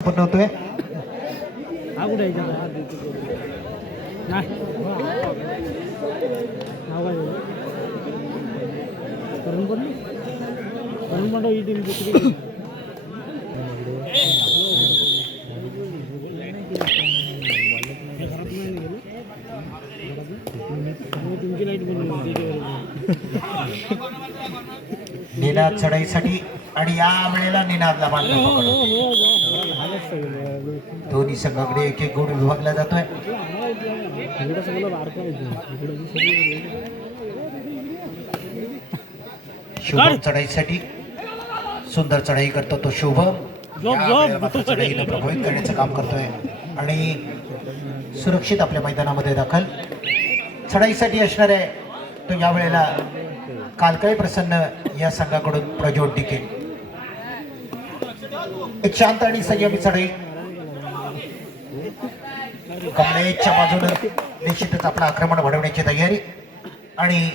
पूर्ण होतोय हा कुठे आहे याच्यात? नाही नाव काय त्याचं? करण पण करण पण ही टीम दुसरी तुमची लाईट बनवली निनाद चढाईसाठी आणि या वेळेला निनादला बांधला पकडून. दोन्ही संघाकडे एक एक गुण विभागला जातोय. शुभम चढाईसाठी सुंदर चढाई करतो तो शुभम. चढाईनं प्रभावित करण्याचं काम करतोय. आणि सुरक्षित आपल्या मैदानामध्ये दाखल. चढाईसाठी असणार आहे तो या वेळेला कालकाई प्रसन्न या संघाकडून प्रज्वल टिके एक शांत आणि संयमी चढाई कमलेच्या बाजूनं निश्चितच आपलं आक्रमण वाढवण्याची तयारी. आणि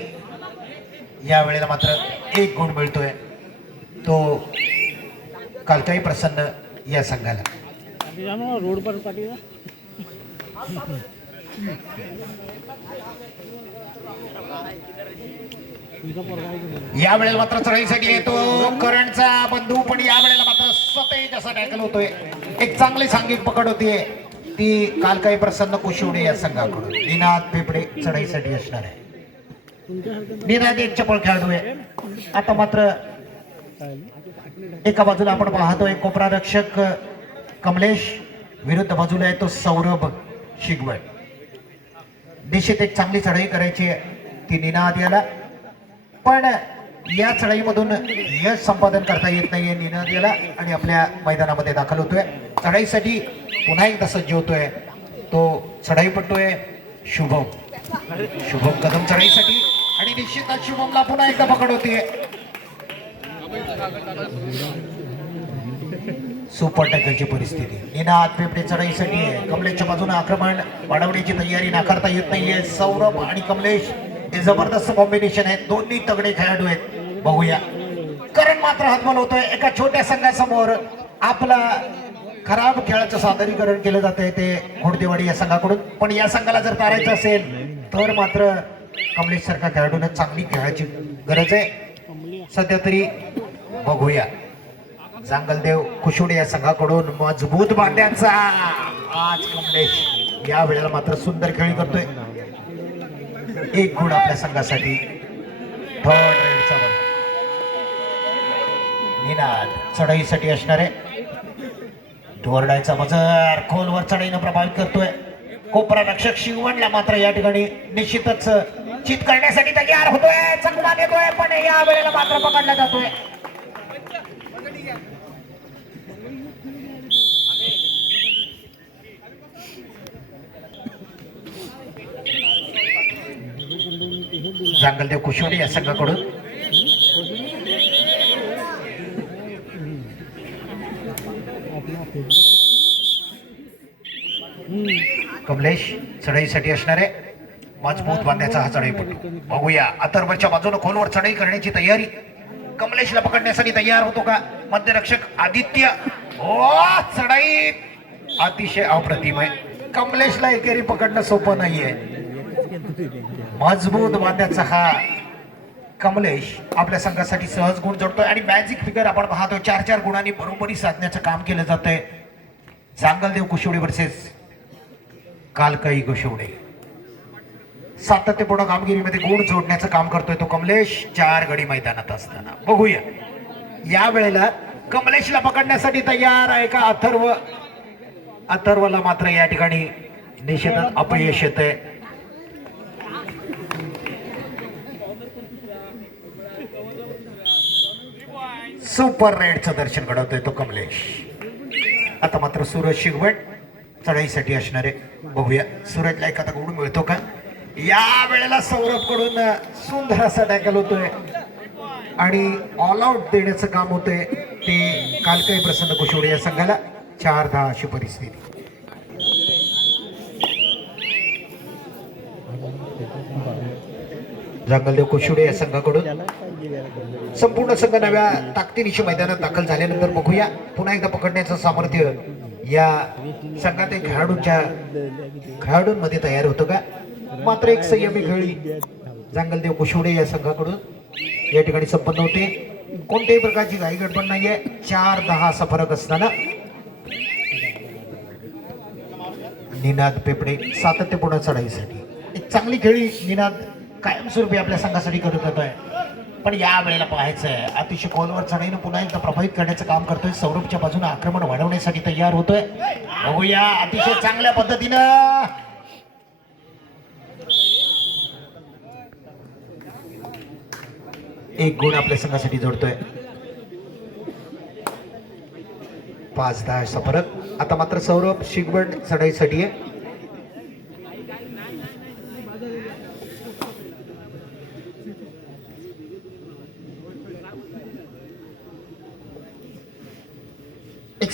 या वेळेला मात्र एक गुण मिळतोय. तो कालकाही प्रसन्न या संघाला. रोड पर या वेळेला मात्र चढाईसाठी येतो. आपण ऐकलं होतोय. एक चांगली सांघिक पकड होतीये ती काल काही प्रसन्न कुशिवडे या संघाकडून. निनाद पेपडे चढाईसाठी असणार आहे. निनाद एक चपळ खेळाडू आहे आता मात्र एका बाजूला आपण पाहतोय कोपरा रक्षक कमलेश. विरुद्ध बाजूला आहे तो सौरभ शिगवळ दिशेत एक चांगली चढाई करायची आहे ती निनाद याला. पण या चढाईमधून यश संपादन करता येत नाहीये निनाद आणि आपल्या मैदानामध्ये दाखल होतोय. चढाईसाठी पुन्हा एकदा सज्ज होतोय. तो चढाई पडतोय शुभम. शुभम कदम चढाईसाठी. आणि निश्चितच शुभमला पुन्हा एकदा पकड होतीये सुपर टॅकलची परिस्थिती. निनाद पेपडे चढाईसाठी आहे. कमलेशच्या बाजूने आक्रमण वाढवण्याची तयारी नाकारता येत नाहीये. सौरभ आणि कमलेश हे जबरदस्त कॉम्बिनेशन आहे. दोन्ही तगडे खेळाडू आहेत. बघूया. करण मात्र हातबल होतोय. एका छोट्या संघासमोर आपला खराब खेळाचं सादरीकरण केलं जात आहे ते घोडदेवाडी या संघाकडून. पण या संघाला जर तारायचं असेल तर मात्र कमलेश सारखा खेळाडूंना चांगली खेळाची गरज आहे. सध्या तरी बघूया. जांगलदेव कुशुडे या संघाकडून मजबूत बांध्याचा आज कमलेश या वेळेला मात्र सुंदर खेळी करतोय. एक गुण आपल्या संघासाठी. थर्ड रेडचा बल. निनाद चढाईसाठी असणार. आहे दोरडायचा मजर खोलवर चढाईनं प्रभावित करतोय. कोपरा रक्षक शिवणला मात्र या ठिकाणी निश्चितच चित करण्यासाठी तयार होतोय. चकमा देतोय पण या वेळेला मात्र पकडला जातोय. जांगलदेव कुशवाडी या संघाकडून. कमलेश चढाईसाठी असणार आहे मजबूत बांधण्याचा हा चढाईपटू. बघूया अथर्वच्या बाजूने खोलवर चढाई करण्याची तयारी. कमलेशला पकडण्यासाठी तयार होतो का? मध्यरक्षक आदित्य. हो चढाई अतिशय अप्रतिम आहे. कमलेशला एकेरी पकडणं सोपं नाहीये. मजबूत वाद्याचा हा कमलेश आपल्या संघासाठी सहज गुण जोडतोय आणि मॅजिक फिगर आपण पाहतोय. चार चार गुणांनी बरोबरी साधण्याचं काम केलं जात आहे जांगलदेव कुशिवडे वर्सेस कालकाई कुशिवडे. सातत्यपूर्ण कामगिरीमध्ये गुण जोडण्याचं काम करतोय तो कमलेश. चार गडी मैदानात असताना. बघूया. या वेळेला कमलेशला पकडण्यासाठी तयार आहे का अथर्व? अथर्वला मात्र या ठिकाणी निषेधात अपयश येत आहे सुपर रेडचं दर्शन घडवतोय तो कमलेश. आता मात्र सूरज शिगवट चढाईसाठी असणारे बघूया. सूरजला एखादा गुण मिळतो का? या वेळेला सौरभकडून सुंदर असा टॅकल होतोय. आणि ऑल आउट देण्याचं काम होतंय. ते काल काही प्रसन्न कुशोडे या संघाला चार दहा अशी परिस्थिती. जंगलदेव कुशोडे या संघाकडून. संपूर्ण संघ नव्या ताकदीनिशी मैदानात दाखल झाल्यानंतर बघूया. पुन्हा एकदा पकडण्याचं सामर्थ्य या संघातील खेळाडूंच्या खेळाडूंमध्ये तयार होतो का? मात्र एक संयमी खेळी जांगलदेव कुशिवडे या संघाकडून या ठिकाणी संपन्न होते. कोणत्याही प्रकारची घाई गडबड नाहीये. चार दहा असा फरक असताना निनाद पेपडे सातत्यपूर्ण चढाईसाठी. एक चांगली खेळी निनाद कायमस्वरूपी आपल्या संघासाठी करत येतोय पण या वेळेला पाहायचंय अतिशय खोलवर चढाईनं पुन्हा एकदा प्रभावित करण्याचं काम करतोय. सौरभच्या बाजूने आक्रमण वाढवण्यासाठी तयार होतोय. बघूया अतिशय चांगल्या पद्धतीनं. एक गुण आपल्या संघासाठी जोडतोय. पाच दहा असा फरक. आता मात्र सौरभ शिगवण चढाईसाठी आहे.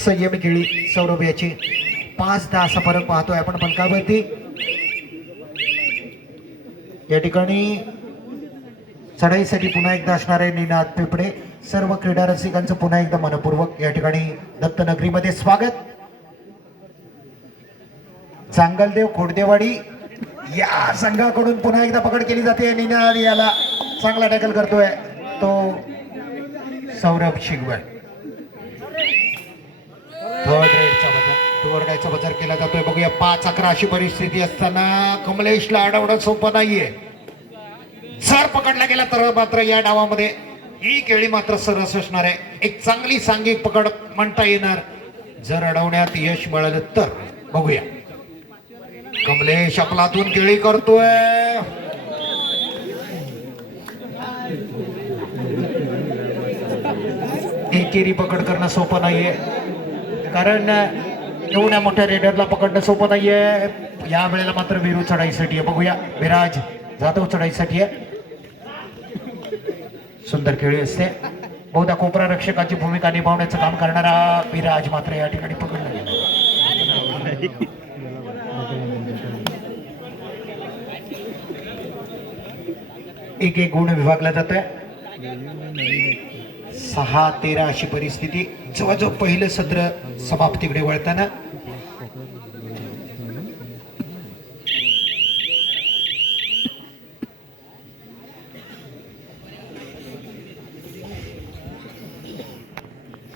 संयम खेळी. सौरभ याची. पाच दहा असा फरक पाहतोय आपण पंखावरती या ठिकाणी चढाईसाठी पुन्हा एकदा असणार आहे निनाद पिपडे. सर्व क्रीडा रसिकांचं पुन्हा एकदा मनपूर्वक या ठिकाणी दत्तनगरीमध्ये स्वागत. चांगलदेव खोडदेवाडी या संघाकडून पुन्हा एकदा पकड केली जाते निनाद याला. चांगला टॅकल करतोय तो सौरभ शिगवण थर्ड रेडचा डायचा बजार केला जातोय. बघूया पाच अकरा अशी परिस्थिती असताना कमलेशला अडवणं सोपं नाहीये. जर पकडला गेला तर मात्र या डावामध्ये ही केळी मात्र सरस असणार आहे. एक चांगली सांघिक पकड म्हणता येणार. जर अडवण्यात यश मिळालं तर. बघूया. कमलेश आपलातून केळी करतोय. एकेरी पकड करणं सोपं नाहीये. कारण एवढ्या मोठ्या रेडरला पकडणं सोपं नाहीये. या वेळेला मात्र विरू चढाईसाठी आहे. बघूया. विराज जाधव चढाईसाठी आहे. सुंदर खेळी असते. बहुधा कोपरा रक्षकाची भूमिका निभावण्याचं काम करणारा विराज मात्र या ठिकाणी पकडला गेला. एक एक गुण विभागला जात सहा तेरा अशी परिस्थिती. जवळजवळ पहिलं सत्र समाप्तीकडे वळताना.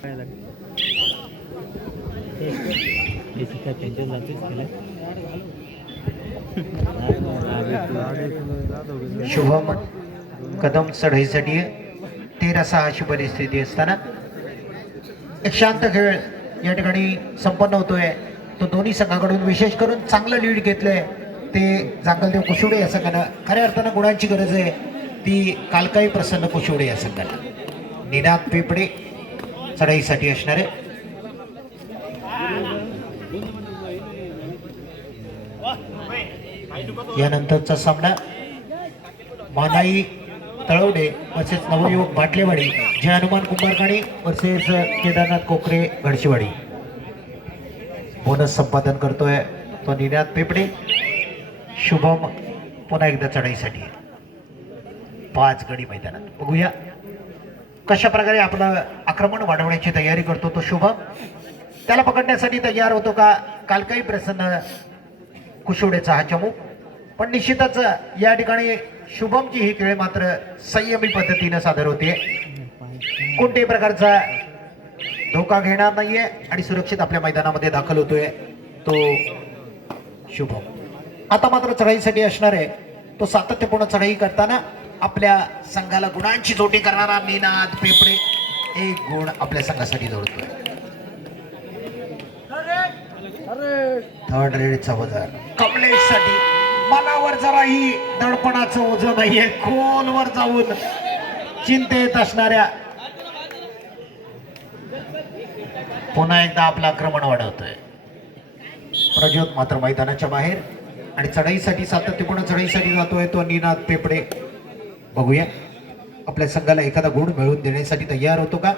काय शुभम कदम चढाईसाठी तेरा सहा अशी परिस्थिती असताना एक शांत खेळ या ठिकाणी संपन्न होतोय. तो दोन्ही संघाकडून विशेष करून चांगलं लीड घेतलंय. ते जांगलदेव कुशोडे या संघानं. खऱ्या अर्थानं गुणांची गरज आहे. ती कालकाई प्रसन्न कुशोडे या संघाला निनाद पेपडे चढाईसाठी असणारे यानंतरचा सामना Manai Talwade versus Navyuvak Batlewadi Jai Hanuman Kumbharkani versus Kedarnath Kokre Ghadshiwadi bonus संपादन करतोय तो निनाद पेपडे. शुभम पुन्हा एकदा चढाईसाठी. पाच गडी मैदानात. बघूया कशा प्रकारे आपलं आक्रमण वाढवण्याची तयारी करतो तो शुभम. त्याला पकडण्यासाठी तयार होतो का? काल काही प्रसन्न कुशोडेचा हा चमू. पण निश्चितच या ठिकाणी शुभमची ही खेळ मात्र संयमी पद्धतीनं सादर होते कोणत्याही प्रकारचा धोका घेणार नाहीये आणि सुरक्षित आपल्या मैदानामध्ये दाखल होतोय तो शुभम. आता मात्र चढाईसाठी असणार आहे. तो सातत्यपूर्ण चढाई करताना आपल्या संघाला गुणांची जोटी करणारा निनाद पेपडे एक गुण आपल्या संघासाठी जोडतोय. थर्ड रेडचा बाजार कमलेशसाठी मनावर जराही दडपणाचं ओझ नाहीये. खोलवर जाऊन चिंतेत असणाऱ्या पुन्हा एकदा आपलं आक्रमण वाढवतोय. प्रज्योत मात्र मैदानाच्या बाहेर आणि चढाईसाठी सातत्यपूर्ण चढाईसाठी जातोय तो निनाद पेपडे. बघूया. आपल्या संघाला एखादा गुण मिळवून देण्यासाठी तयार होतो का?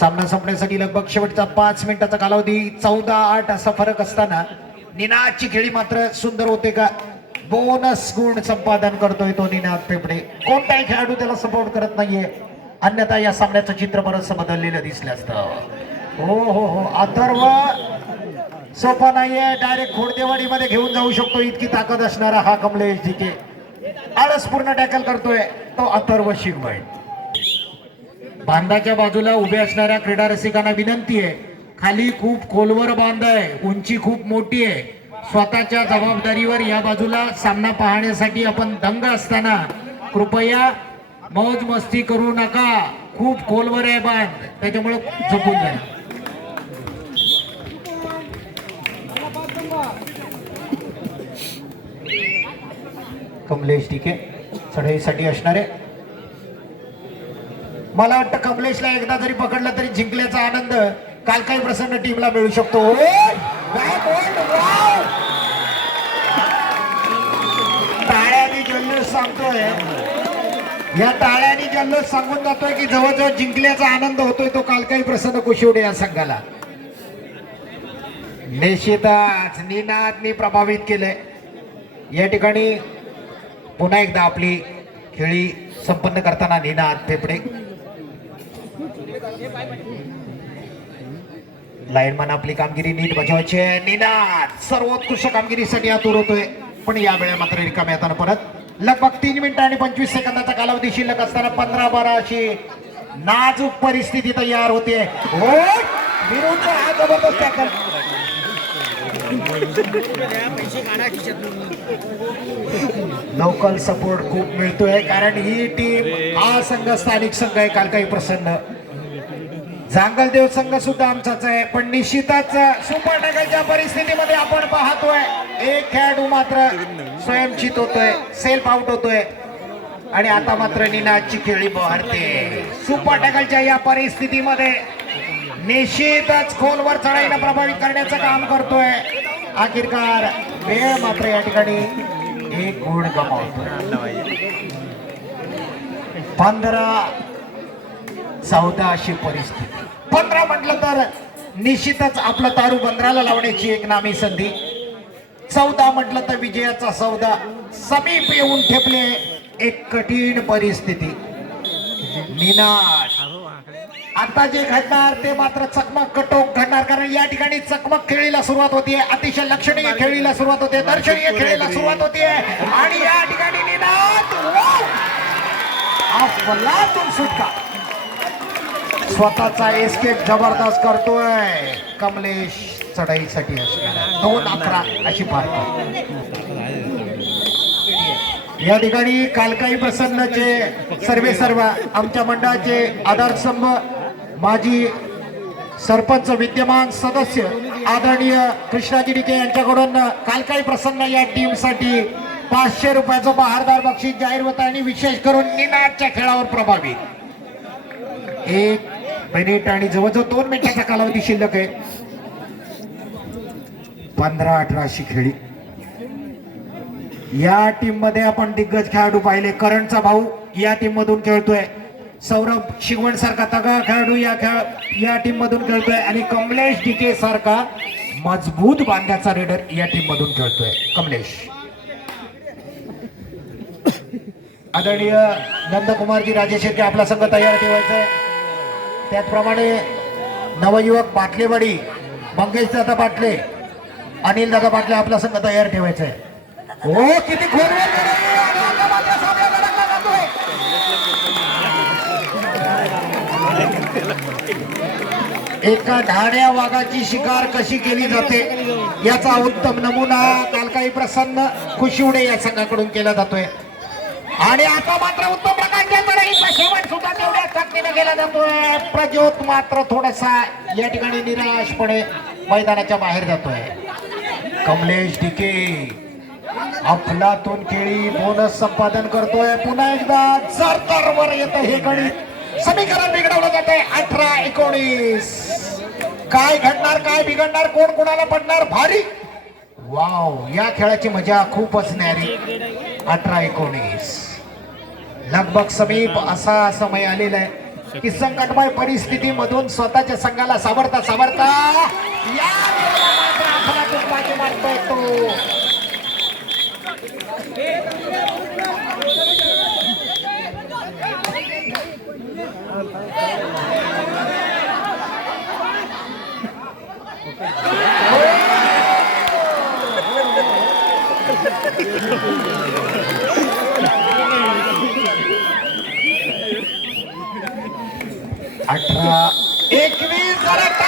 सामना संपण्यासाठी लगभग शेवटचा पाच मिनिटाचा कालावधी चौदा आठ असा फरक असताना निनादची खेळी मात्र सुंदर होते का? बोनस गुण संपादन करतोय तो निनाद पेपडे. कोणताही खेळाडू त्याला सपोर्ट करत नाहीये. अन्यथा या सामन्याचं चित्र बरंच बदललेलं दिसलं असतं. हो हो हो. अथर्व सोपा नाहीये. डायरेक्ट खोडदेवाडीमध्ये घेऊन जाऊ शकतो. इतकी ताकद असणारा हा कमलेश जिके आळस पूर्ण टॅकल करतोय. तो अथर्व शिगबाई बांधाच्या बाजूला उभे असणाऱ्या क्रीडा रसिकांना विनंती आहे. खाली खूप खोलवर बांध आहे. उंची खूप मोठी आहे. स्वतःच्या जबाबदारीवर या बाजूला सामना पाहण्यासाठी आपण दंग असताना कृपया मौज मस्ती करू नका. खूप खोलवर आहे बांध. त्याच्यामुळे झपून जाईल कमलेश ठीक आहे. चढाईसाठी असणारे मला वाटतं कमलेशला एकदा जरी पकडलं तरी जिंकल्याचा आनंद काल काही प्रसन्न टीमला मिळू शकतो. ओ, जल्लोष सांगतोय. या टाळ्यानी जल्लोष सांगून जातोय की जवळजवळ जिंकल्याचा आनंद होतोय तो काल काही प्रसन्न कुशिवडे या संघाला. निश्चितच निनादनी प्रभावित केलंय. या ठिकाणी पुन्हा एकदा आपली खेळी संपन्न करताना निनाद फेफडे. लाईनमन आपली कामगिरी नीट बजावायची आहे. निनाद सर्वोत्कृष्ट कामगिरीसाठी आतुर होतोय पण या वेळा मात्र रिकाम येताना परत. लगभग तीन मिनिटं आणि पंचवीस सेकंदाचा कालावधी शिल्लक असताना पंधरा बारा अशी नाजूक परिस्थिती तयार होते. हो विरुद्ध हा जबरदस्त लोकल सपोर्ट खूप मिळतोय कारण ही टीम हा संघ स्थानिक संघ आहे. काल काही प्रसन्न जांगलदेव संघ सुद्धा आमचाच आहे पण निश्चितच सुपर टाकायच्या परिस्थितीमध्ये आपण पाहतोय एक खेळाडू मात्र स्वयंचित होतोय सेल्फ आउट होतोय. आणि आता मात्र निनादची खेळी बहरते. सुपर टॅकलच्या या परिस्थितीमध्ये निश्चितच खोलवर चढाईला प्रभावित करण्याचं काम करतोय. आखिरकार वेळ मात्र या ठिकाणी एक गुण गमावतो पंधरा चौदा अशी परिस्थिती. पंधरा म्हटलं तर निश्चितच आपलं तारू पंधराला लावण्याची एक नामी संधी. चौदा म्हटलं तर विजयाचा सौदा. समीप येऊन ठेपले एक कठीण परिस्थिती. निनाद. आता जे घडणार ते मात्र चकमक कटोक घडणार कारण या ठिकाणी चकमक खेळीला सुरुवात होतीये. अतिशय लक्षणीय खेळीला सुरुवात होते दर्शनीय खेळीला सुरुवात होतीये. आणि या ठिकाणी निनाद. सुटका. स्वतःचा एस्केप जबरदस्त करतोय. कमलेश चढाईसाठी असणार दोन अकरा अशी पाहतो या ठिकाणी कालकाई प्रसन्नचे सर्वे सर्व आमच्या मंडळाचे आधारस्तंभ माजी सरपंच विद्यमान सदस्य आदरणीय कृष्णाजी डिके यांच्याकडून कालकाई प्रसन्न या टीमसाठी पाचशे रुपयाचं बहारदार बक्षीस जाहीर होत आणि विशेष करून निनादच्या खेळावर प्रभावी. एक मिनिट आणि जवळजवळ दोन मिनिटाचा कालावधी शिल्लक आहे. पंधरा अठरा अशी खेळी. या टीममध्ये आपण दिग्गज खेळाडू पाहिले. करणचा भाऊ या टीम मधून खेळतोय. सौरभ शिगवण सारखा तगा खेळाडू या खेळ या टीम मधून खेळतोय. आणि कमलेश डिके सारखा मजबूत बांध्याचा रेडर या टीम मधून खेळतोय. कमलेश. आदरणीय नंदकुमारजी राजेश शेट्टी आपला संघ तयार ठेवायचा आहे त्याचप्रमाणे नवयुवक पाटलेवाडी मंगेश दादा पाटले अनिल दादा पाटले आपला संघ तयार ठेवायचा आहे हो किती खोल एका ढाड्या वाघाची शिकार कशी केली जाते याचा उत्तम नमुना काल काही प्रसन्न खुशिवडे या संघाकडून केला जातोय. आणि आता मात्र उत्तम शेवट सुद्धा तेवढ्या ताकदीने गेला जातोय. प्रज्योत मात्र थोडासा या ठिकाणी निराशपणे मैदानाच्या बाहेर जातोय. कमलेश डिके अफलातून केळी बोनस संपादन करतोय. पुन्हा एकदा जर वर येतं हे गणित. समीकरण बिघडवलं जाते अठरा एकोणीस. काय घडणार काय बिघडणार कोण कोणाला पडणार? भारी. वाव या खेळाची मजा खूपच न्यारी. अठरा एकोणीस. लगभग समीप असा समय आलेला आहे. की संकटमय परिस्थितीमधून स्वतःच्या संघाला सावरता सावरता. या वेळेला मात्र अफलातून